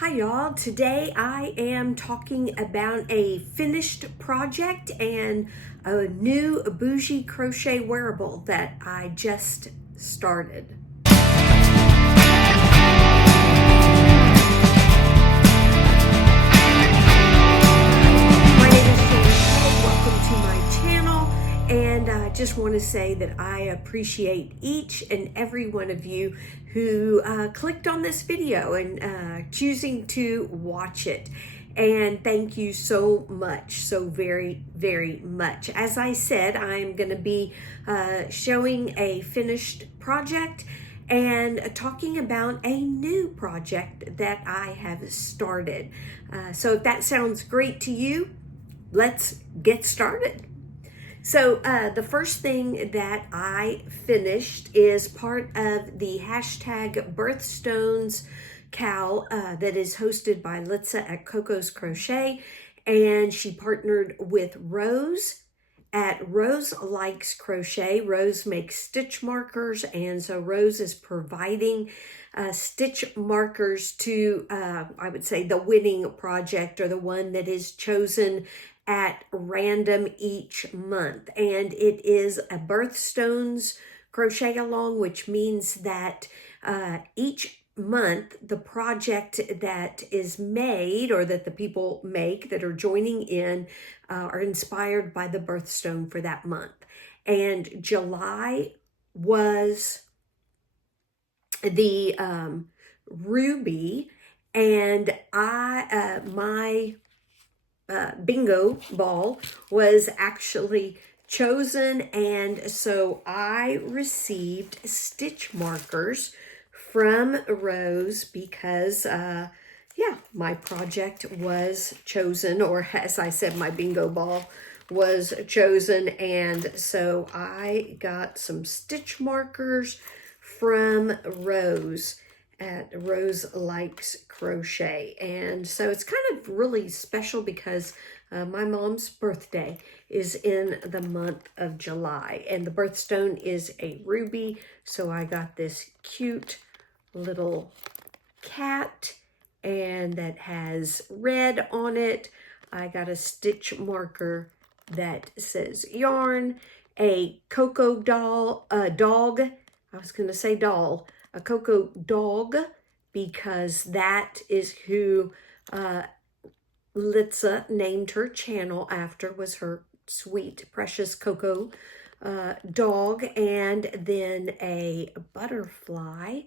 Hi y'all, today I am talking about a finished project and a new bougie crochet wearable that I just started. My name is Crochet. Welcome to my channel, and I just want to say that I appreciate each and every one of you who clicked on this video and choosing to watch it. And thank you so much, so very, very much. As I said, I'm going to be showing a finished project and talking about a new project that I have started. So if that sounds great to you, let's get started. So the first thing that I finished is part of the hashtag Birthstones Cal that is hosted by Litsa at Coco's Crochet, and she partnered with Rose at Rose Likes Crochet. Rose makes stitch markers, and so Rose is providing stitch markers to, I would say, the winning project, or the one that is chosen at random each month. And it is a Birthstones crochet along, which means that each month the project that is made, or that the people make that are joining in, are inspired by the birthstone for that month. And July was the ruby, and my bingo ball was actually chosen, and so I received stitch markers from Rose because my project was chosen, or as I said, my bingo ball was chosen, and so I got some stitch markers from Rose at Rose Likes Crochet. And so it's kind of really special because my mom's birthday is in the month of July, and the birthstone is a ruby. So I got this cute little cat, and that has red on it. I got a stitch marker that says yarn, a cocoa dog, I was going to say doll, a cocoa dog, because that is who Litsa named her channel after, was her sweet, precious cocoa dog. And then a butterfly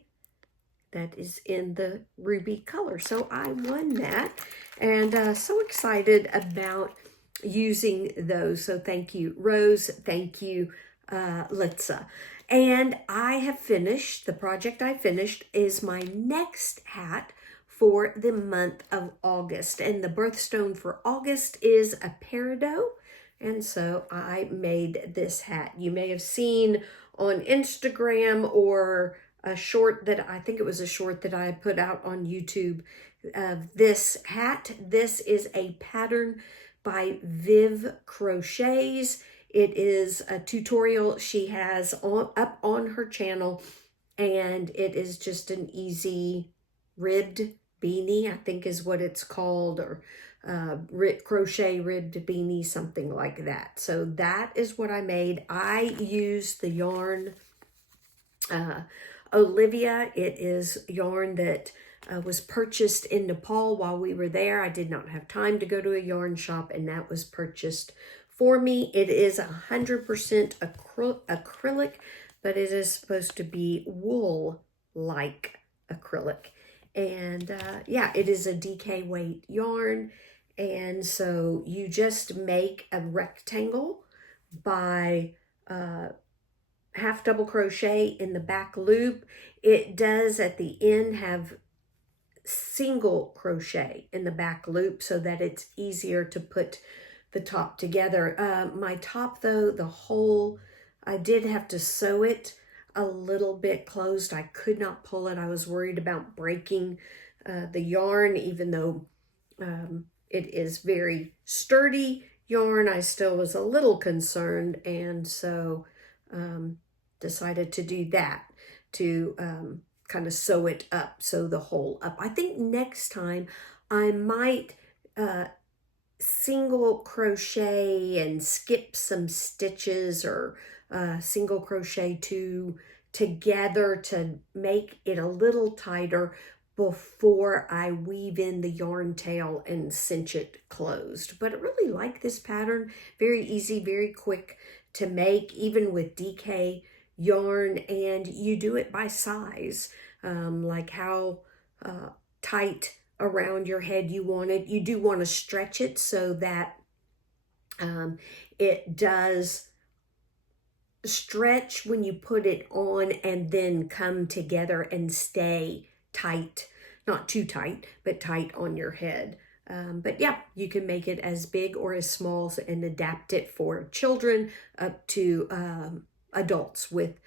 that is in the ruby color. So I won that, and so excited about using those. So thank you, Rose. Thank you, Litsa. And I have finished, the project I finished is my next hat for the month of August. And the birthstone for August is a peridot. And so I made this hat. You may have seen on Instagram, or a short that, I think it was a short that I put out on YouTube of this hat. This is a pattern by Viv Crochets. It is a tutorial she has up on her channel, and it is just an easy ribbed beanie, I think is what it's called, or crochet ribbed beanie, something like that. So that is what I made. I used the yarn Olivia. It is yarn that was purchased in Nepal while we were there. I did not have time to go to a yarn shop, and that was purchased for me. It is 100% acrylic, but it is supposed to be wool-like acrylic. And it is a DK weight yarn. And so you just make a rectangle by half double crochet in the back loop. It does at the end have single crochet in the back loop so that it's easier to put the top together. My top, though, I did have to sew it a little bit closed. I could not pull it. I was worried about breaking the yarn, even though it is very sturdy yarn. I still was a little concerned, and so decided to do that, to kind of sew it up, sew the hole up. I think next time I might single crochet and skip some stitches, or single crochet two together to make it a little tighter before I weave in the yarn tail and cinch it closed. But I really like this pattern. Very easy, very quick to make, even with DK yarn, and you do it by size, like how tight around your head you want it. You do want to stretch it so that it does stretch when you put it on and then come together and stay tight, not too tight, but tight on your head. But yeah, you can make it as big or as small and adapt it for children up to adults with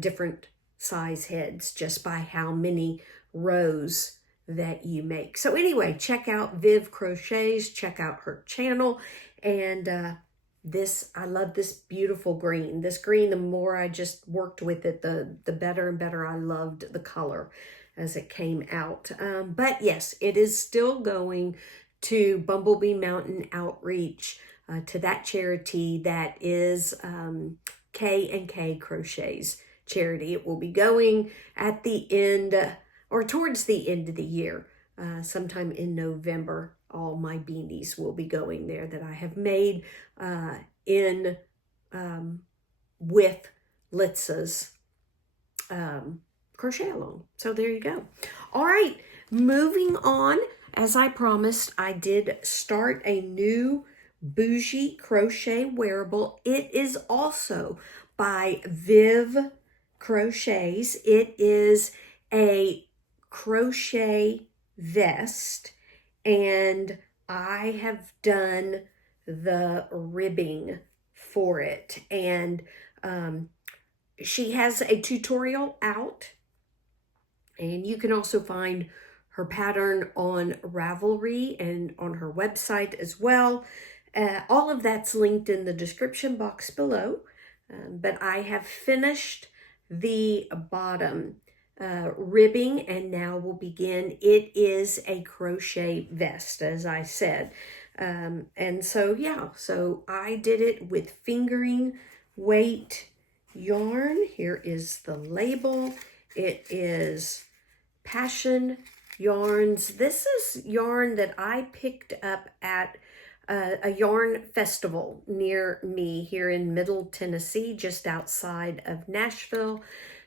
different size heads, just by how many rows that you make. So anyway, check out Viv Crochets, check out her channel. And I love this beautiful green. This green, the more I just worked with it, the better and better I loved the color as it came out. But yes, it is still going to Bumblebee Mountain Outreach, to that charity that is K&K Crochets charity. It will be going at the end, or towards the end of the year, sometime in November. All my beanies will be going there that I have made with Litsa's crochet along. So there you go. All right, moving on. As I promised, I did start a new bougie crochet wearable. It is also by Viv Crochets. It is a crochet vest, and I have done the ribbing for it, and she has a tutorial out, and you can also find her pattern on Ravelry and on her website as well. All of that's linked in the description box below, but I have finished the bottom ribbing, and now we'll begin. It is a crochet vest, as I said. And so, yeah, so I did it with fingering weight yarn. Here is the label. It is Passion Yarns. This is yarn that I picked up at a yarn festival near me here in Middle Tennessee, just outside of Nashville.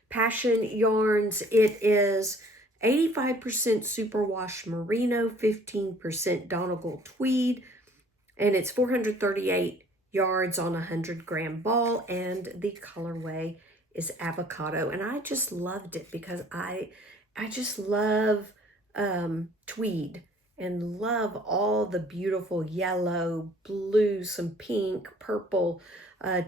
Passion Yarns. It is 85% superwash merino, 15% Donegal tweed, and it's 438 yards on a 100-gram ball, and the colorway is avocado. And I just loved it because I just love tweed, and love all the beautiful yellow, blue, some pink, purple,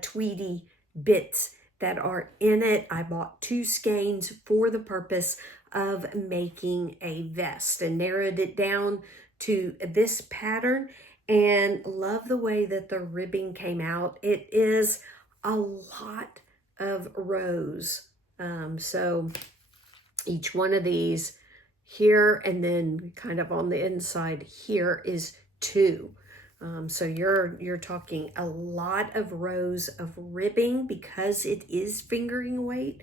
tweedy bits that are in it. I bought 2 skeins for the purpose of making a vest, and narrowed it down to this pattern, and love the way that the ribbing came out. It is a lot of rows. So each one of these here, and then kind of on the inside here, is 2. So you're talking a lot of rows of ribbing because it is fingering weight,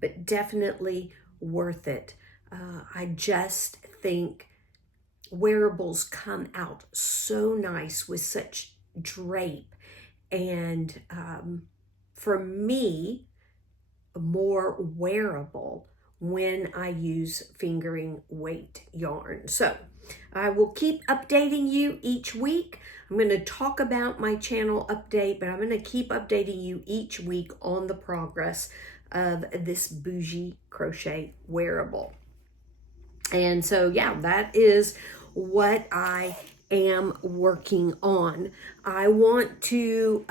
but definitely worth it. I just think wearables come out so nice with such drape, and for me, more wearable when I use fingering weight yarn. So I will keep updating you each week. I'm going to talk about my channel update, but I'm going to keep updating you each week on the progress of this bougie crochet wearable. And so, yeah, that is what I am working on. I want to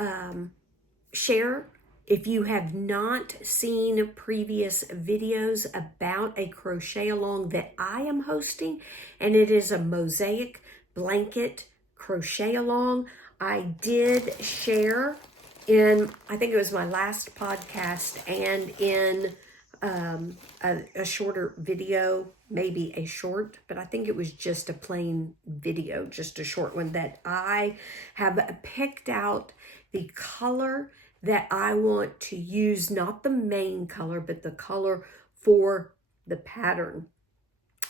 share, if you have not seen previous videos about a crochet along that I am hosting, and it is a Mosaic blanket crochet along. I did share in, I think it was my last podcast, and in a shorter video, maybe a short, but I think it was just a plain video, just a short one, that I have picked out the color that I want to use, not the main color, but the color for the pattern.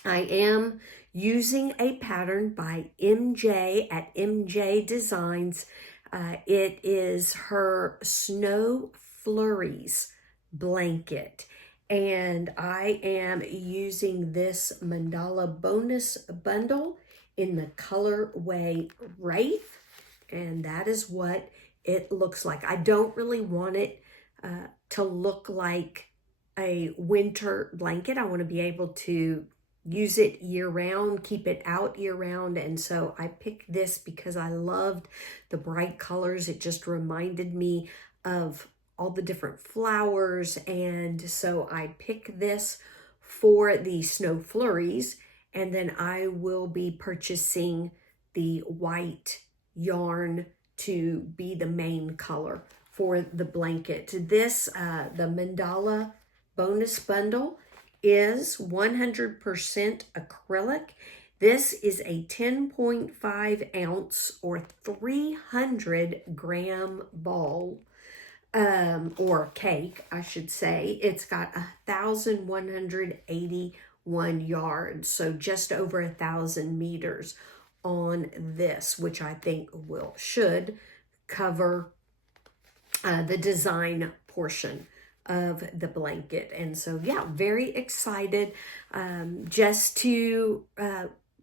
I am using a pattern by MJ at MJ Designs. It is her Snow Flurries blanket. And I am using this mandala bonus bundle in the colorway Wraith. And that is what it looks like. I don't really want it to look like a winter blanket. I want to be able to use it year round, keep it out year round. And so I picked this because I loved the bright colors. It just reminded me of all the different flowers. And so I picked this for the Snow Flurries. And then I will be purchasing the white yarn to be the main color for the blanket. This, the mandala bonus bundle, is 100% acrylic. This is a 10.5 ounce or 300 gram ball, or cake, I should say. It's got 1,181 yards, so just over 1,000 meters on this, which I think should cover the design portion of the blanket. And so, yeah, very excited. Just to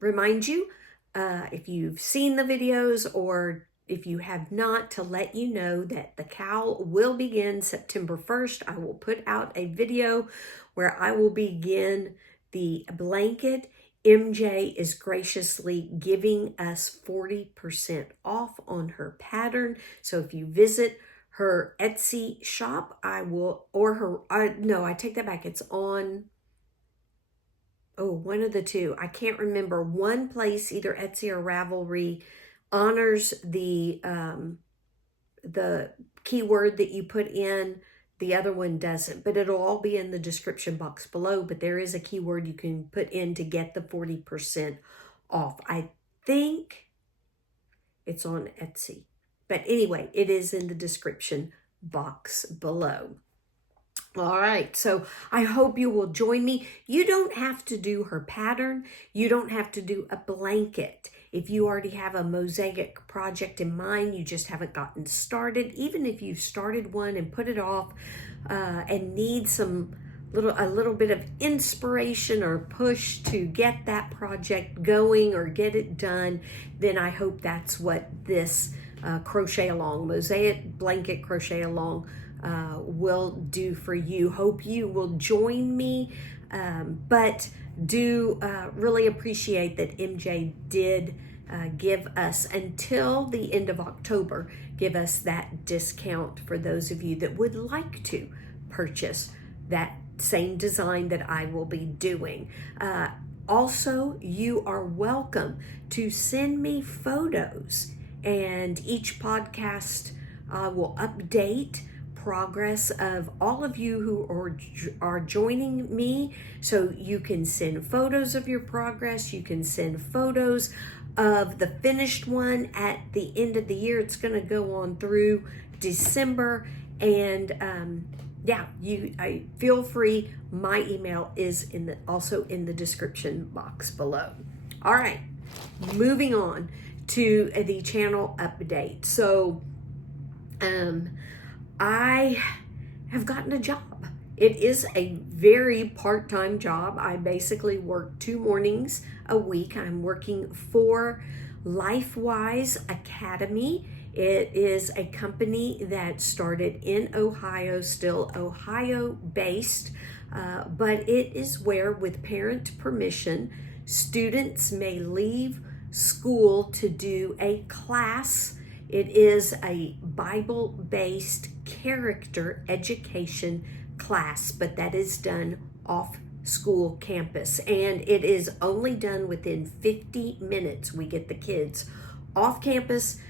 remind you, if you've seen the videos or if you have not, to let you know that the cowl will begin September 1st. I will put out a video where I will begin the blanket. MJ is graciously giving us 40% off on her pattern. So if you visit her Etsy shop, I take that back. It's on, one of the two. I can't remember. One place, either Etsy or Ravelry, honors the keyword that you put in. The other one doesn't, but it'll all be in the description box below. But there is a keyword you can put in to get the 40% off. I think it's on Etsy. But anyway, it is in the description box below. All right, so I hope you will join me. You don't have to do her pattern. You don't have to do a blanket. If you already have a Mosaic project in mind, you just haven't gotten started. Even if you've started one and put it off and need a little bit of inspiration or push to get that project going or get it done, then I hope that's what this crochet along, Mosaic blanket crochet along will do for you. Hope you will join me, but do really appreciate that MJ did give us until the end of October, give us that discount for those of you that would like to purchase that same design that I will be doing. Also, you are welcome to send me photos, and each podcast will update progress of all of you who are joining me. So you can send photos of your progress. You can send photos of the finished one at the end of the year. It's going to go on through December. And I feel free. My email is also in the description box below. All right, moving on to the channel update. So I have gotten a job. It is a very part-time job. I basically work 2 mornings a week. I'm working for LifeWise Academy. It is a company that started in Ohio, still Ohio-based, but it is where, with parent permission, students may leave school to do a class. It is a Bible-based character education class, but that is done off school campus, and it is only done within 50 minutes. We get the kids off campus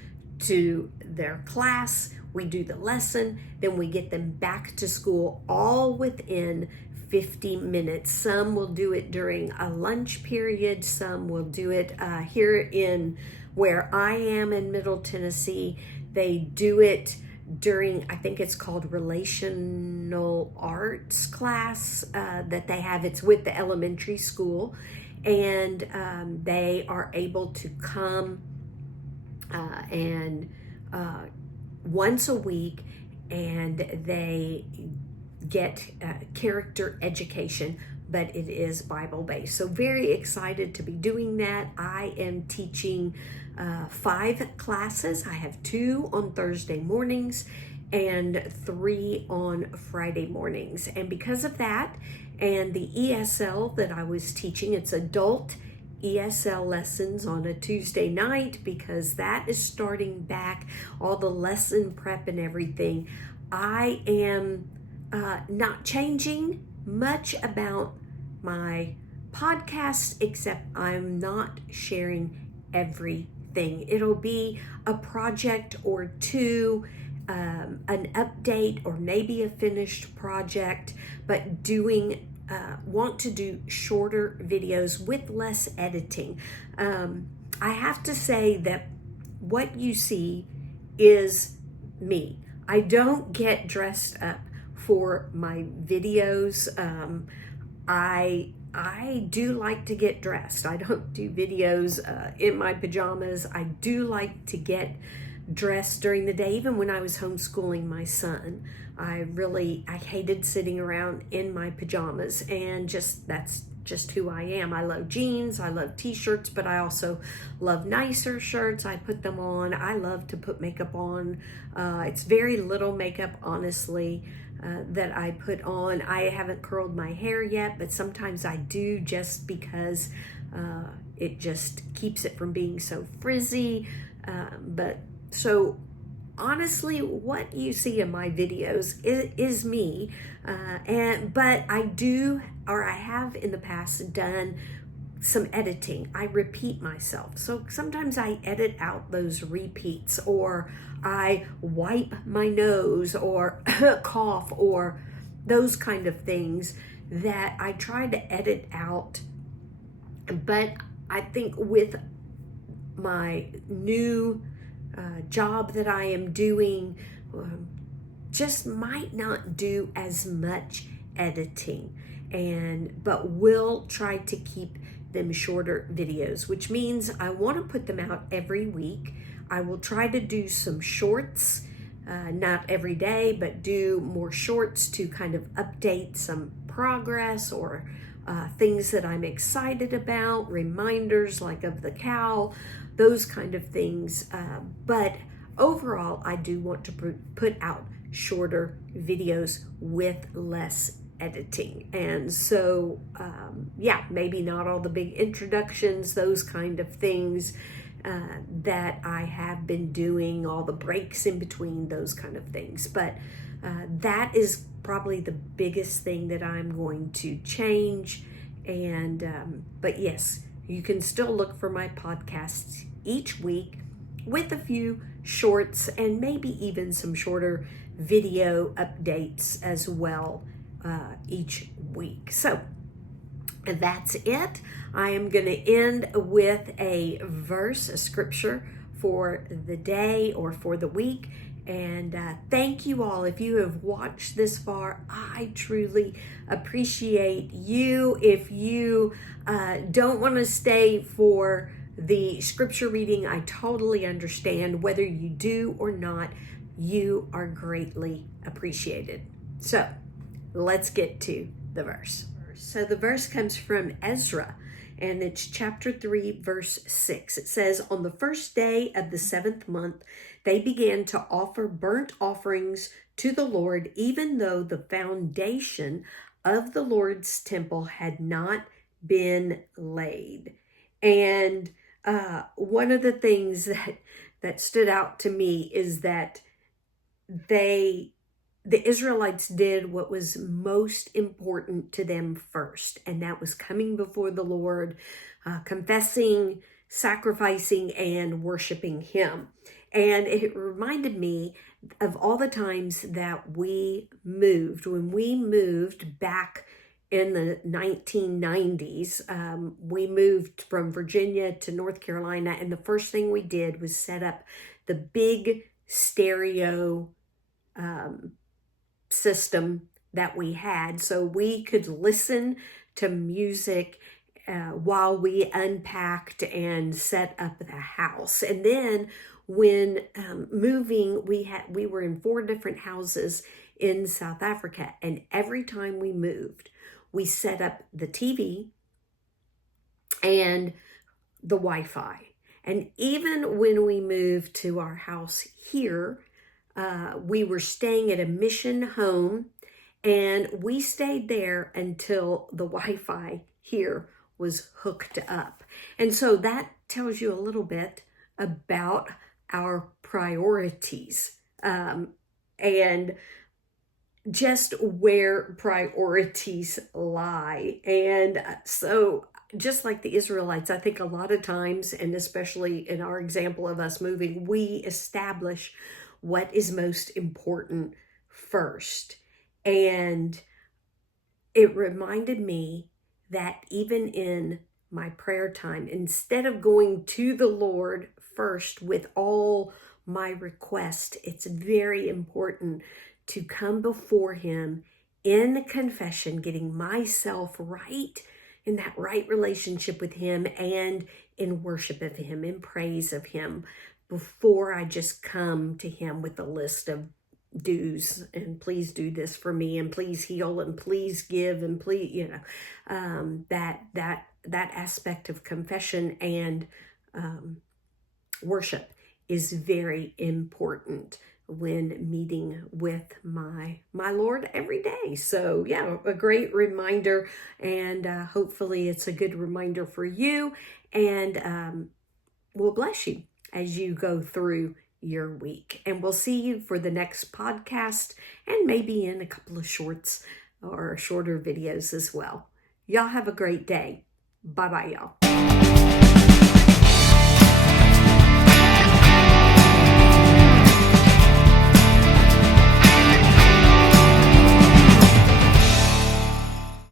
to their class, we do the lesson, then we get them back to school, all within 50 minutes. Some will do it during a lunch period. Some will do it here in where I am in Middle Tennessee. They do it during, I think it's called relational arts class that they have. It's with the elementary school, and they are able to come and once a week, and they get character education, but it is Bible based. So very excited to be doing that. I am teaching 5 classes. I have 2 on Thursday mornings and 3 on Friday mornings. And because of that, and the ESL that I was teaching, it's adult ESL lessons on a Tuesday night, because that is starting back, all the lesson prep and everything. I am not changing much about my podcast, except I'm not sharing everything. It'll be a project or 2, an update, or maybe a finished project, but want to do shorter videos with less editing. I have to say that what you see is me. I don't get dressed up for my videos. I do like to get dressed. I don't do videos in my pajamas. I do like to get dressed during the day. Even when I was homeschooling my son, I hated sitting around in my pajamas, and that's just who I am. I love jeans, I love t-shirts, but I also love nicer shirts. I put them on. I love to put makeup on. It's very little makeup, honestly, that I put on. I haven't curled my hair yet, but sometimes I do, just because it just keeps it from being so frizzy. So honestly, what you see in my videos is me, but I have in the past done some editing. I repeat myself, so sometimes I edit out those repeats, or I wipe my nose, or cough, or those kind of things that I try to edit out. But I think with my new job that I am doing, just might not do as much editing, but will try to keep them shorter videos, which means I want to put them out every week. I will try to do some shorts, not every day, but do more shorts to kind of update some progress, or things that I'm excited about, reminders like of the cow, those kind of things. But overall, I do want to put out shorter videos with less editing. And so, maybe not all the big introductions, those kind of things that I have been doing, all the breaks in between, those kind of things. But that is probably the biggest thing that I'm going to change. And but yes, you can still look for my podcasts each week with a few shorts, and maybe even some shorter video updates as well each week. So that's it. I am going to end with a verse, a scripture for the day or for the week. And thank you all. If you have watched this far, I truly appreciate you. If you don't want to stay for the scripture reading, I totally understand. Whether you do or not, you are greatly appreciated. So let's get to the verse. So the verse comes from Ezra, and it's chapter 3, verse 6. It says, "On the first day of the 7th month, they began to offer burnt offerings to the Lord, even though the foundation of the Lord's temple had not been laid." And one of the things that stood out to me is that the Israelites did what was most important to them first, and that was coming before the Lord, confessing, sacrificing, and worshiping Him. And it reminded me of all the times that we moved. When we moved back in the 1990s. We moved from Virginia to North Carolina, and the first thing we did was set up the big stereo system that we had so we could listen to music while we unpacked and set up the house. And then when moving, we were in 4 different houses in South Africa, and every time we moved, we set up the TV and the Wi-Fi. And even when we moved to our house here, we were staying at a mission home, and we stayed there until the Wi-Fi here was hooked up. And so that tells you a little bit about our priorities, and just where priorities lie. And so just like the Israelites, I think a lot of times, and especially in our example of us moving, we establish what is most important first. And it reminded me that even in my prayer time, instead of going to the Lord first with all my requests, it's very important to come before Him in confession, getting myself right, in that right relationship with Him, and in worship of Him, in praise of Him, before I just come to Him with a list of do's and please do this for me, and please heal, and please give, and please, that aspect of confession and worship is very important when meeting with my Lord every day. So yeah, a great reminder, and hopefully it's a good reminder for you, and will bless you as you go through your week. And we'll see you for the next podcast, and maybe in a couple of shorts or shorter videos as well. Y'all have a great day. Bye-bye, y'all.